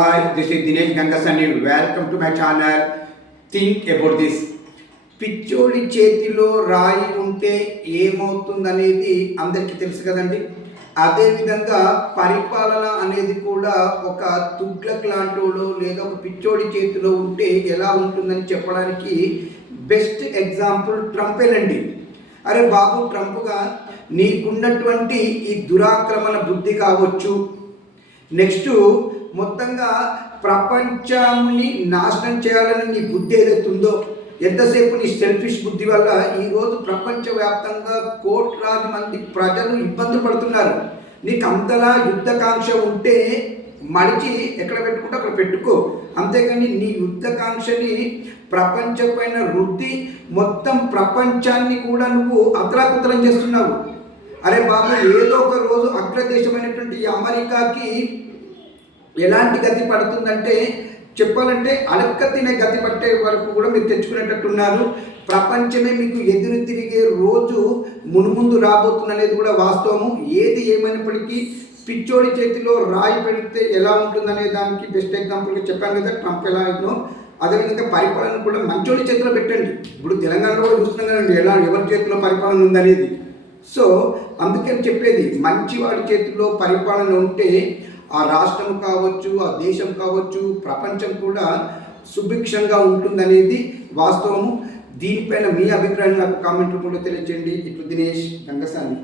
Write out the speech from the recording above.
Hi, this is Dinesh Gangasani. Welcome to my channel. Think about this. పిచ్చోడి చేతిలో రాయి ఉంటే ఏమవుతుందనేది అందరికీ తెలుసు కదండి. అదేవిధంగా పరిపాలన అనేది కూడా ఒక తుగ్లక్ లాంటివాడు లేదా ఒక పిచ్చోడి చేతిలో ఉంటే ఎలా ఉంటుందని చెప్పడానికి బెస్ట్ ఎగ్జాంపుల్ ట్రంపేనండి. అరే బాబు, ట్రంప్గా నీకున్నటువంటి ఈ దురాక్రమణ బుద్ధి కావచ్చు, నెక్స్ట్ మొత్తంగా ప్రపంచాన్ని నాశనం చేయాలని నీ బుద్ధి ఏదైతుందో, ఎంతసేపు నీ సెల్ఫిష్ బుద్ధి వల్ల ఈరోజు ప్రపంచవ్యాప్తంగా కోట్లాది మంది ప్రజలు ఇబ్బంది పడుతున్నారు. నీకు అంతలా యుద్ధకాంక్ష ఉంటే మడిచి ఎక్కడ పెట్టుకుంటే అక్కడ పెట్టుకో, అంతేకాని నీ యుద్ధకాంక్షని ప్రపంచం పైన రుద్ది మొత్తం ప్రపంచాన్ని కూడా నువ్వు అతలాకుతలం చేస్తున్నావు. అరే బాబు, ఏదో ఒక రోజు అగ్రదేశమైనటువంటి అమెరికాకి ఎలాంటి గతి పడుతుందంటే చెప్పాలంటే అలక్క తినే గతి పట్టే వరకు కూడా మీరు తెచ్చుకునేటట్టున్నారు. ప్రపంచమే మీకు ఎదురు తిరిగే రోజు మునుముందు రాబోతుందనేది కూడా వాస్తవము. ఏది ఏమైనప్పటికీ పిచ్చోడి చేతిలో రాయి పెడితే ఎలా ఉంటుందనే దానికి బెస్ట్ ఎగ్జాంపుల్గా చెప్పాను కదా ట్రంప్ ఎలా అయిందో. అదేవిధంగా పరిపాలన కూడా మంచోడి చేతిలో పెట్టండి. ఇప్పుడు తెలంగాణలో కూడా చూస్తున్నాం కదండి ఎలా ఎవరి చేతిలో పరిపాలన ఉందనేది. సో అందుకని చెప్పేది, మంచివాడి చేతిలో పరిపాలన ఉంటే ఆ రాష్ట్రం కావచ్చు, ఆ దేశం కావచ్చు, ప్రపంచం కూడా సుభిక్షంగా ఉంటుందనేది వాస్తవము. దీనిపైన మీ అభిప్రాయం నాకు కామెంట్ రూపంలో తెలియజేయండి. ఇట్లు దినేష్ గంగసాని.